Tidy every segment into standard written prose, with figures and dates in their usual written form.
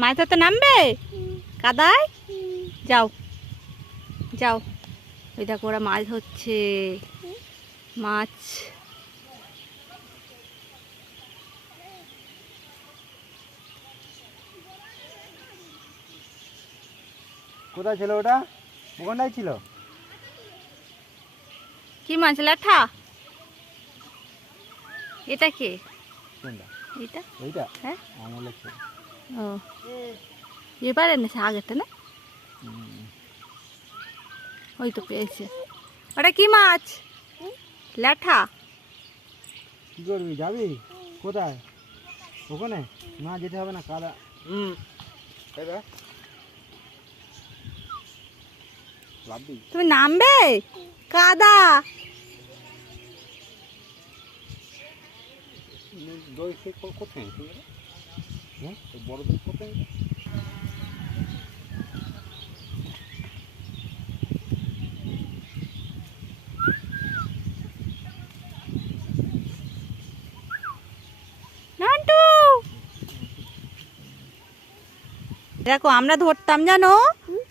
মাছ ধরতে নামবে কাদায়? যাও যাও। ওই দেখো ওরা মাছ ধরছে। মাছ কোথায় ছিল ওটা? ওখানটাই ছিল। কি মাছ? ল্যাঠা? এটা কে? কোনটা? এটা এইটা? হ্যাঁ। আমার লাগছে। ও এবার এনেছে আগেরটা না? ওই তো পেয়েছে। ওটা কি মাছ? ল্যাঠা। কি করবি, যাবি কোথায়? ওখানে না, যেতে হবে না, কাদা। তুমি নামবে কাদা? নান্টু দেখো আমরা ধরতাম জানো,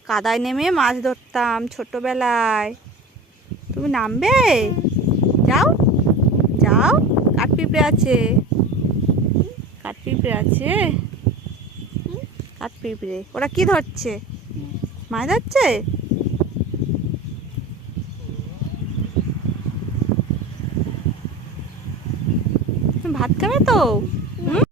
কাদায় নেমে মাছ ধরতাম ছোটবেলায়। তুমি নামবে? যাও যাও। কাঠপিঁপড়ে আছে, কাঠপিঁপড়ে আছে, কাঠপিঁপড়ে। ওরা কি ধরছে? মাছ ধরছে। তুমি ভাত খাবে তো?